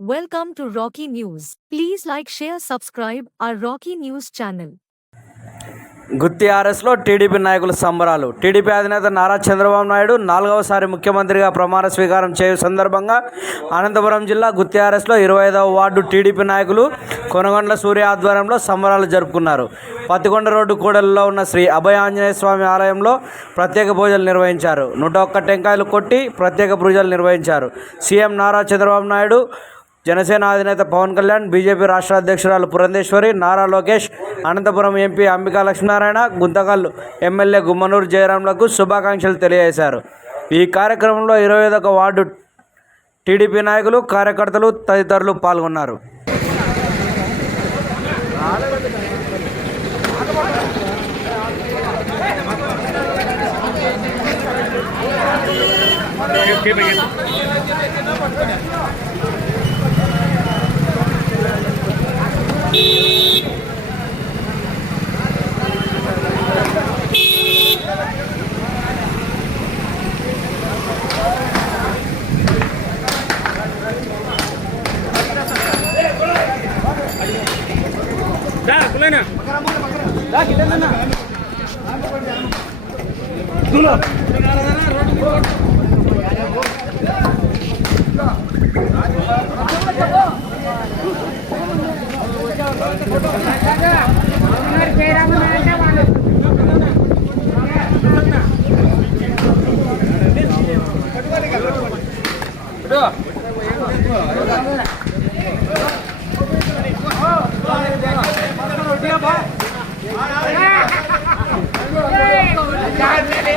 Welcome to Rocky News. Please like, share, subscribe our Rocky News channel. Gooty ఆర్ఎస్లో TDP నాయకుల సంబరాలు TDP అధినేత నారా చంద్రబాబు నాయుడు నాలుగవసారి ముఖ్యమంత్రిగా ప్రమాణ స్వీకారం చేయ సందర్భంగా అనంతపురం జిల్లా గుత్తి ఆర్ఎస్లో ఇరవై ఐదవ వార్డు టీడీపీ నాయకులు కొనగొండ్ల సూర్య ఆధ్వర్యంలో సంబరాలు జరుపుకున్నారు పత్తికొండ రోడ్డు కూడలిలో ఉన్న శ్రీ అభయ ఆంజనేయ స్వామి ఆలయంలో ప్రత్యేక పూజలు నిర్వహించారు నూట ఒక్క టెంకాయలు కొట్టి ప్రత్యేక పూజలు నిర్వహించారు సీఎం నారా చంద్రబాబు నాయుడు జనసేన అధినేత పవన్ కళ్యాణ్ బీజేపీ రాష్ట్ర అధ్యక్షురాలు పురంధేశ్వరి నారా లోకేష్ అనంతపురం ఎంపీ అంబికా లక్ష్మీనారాయణ గుంతకల్లు ఎమ్మెల్యే గుమ్మనూరు జయరాంలకు శుభాకాంక్షలు తెలియజేశారు. ఈ కార్యక్రమంలో ఇరవై ఒక వార్డు టీడీపీ నాయకులు కార్యకర్తలు తదితరులు పాల్గొన్నారు. Yeah, bye. ఆడే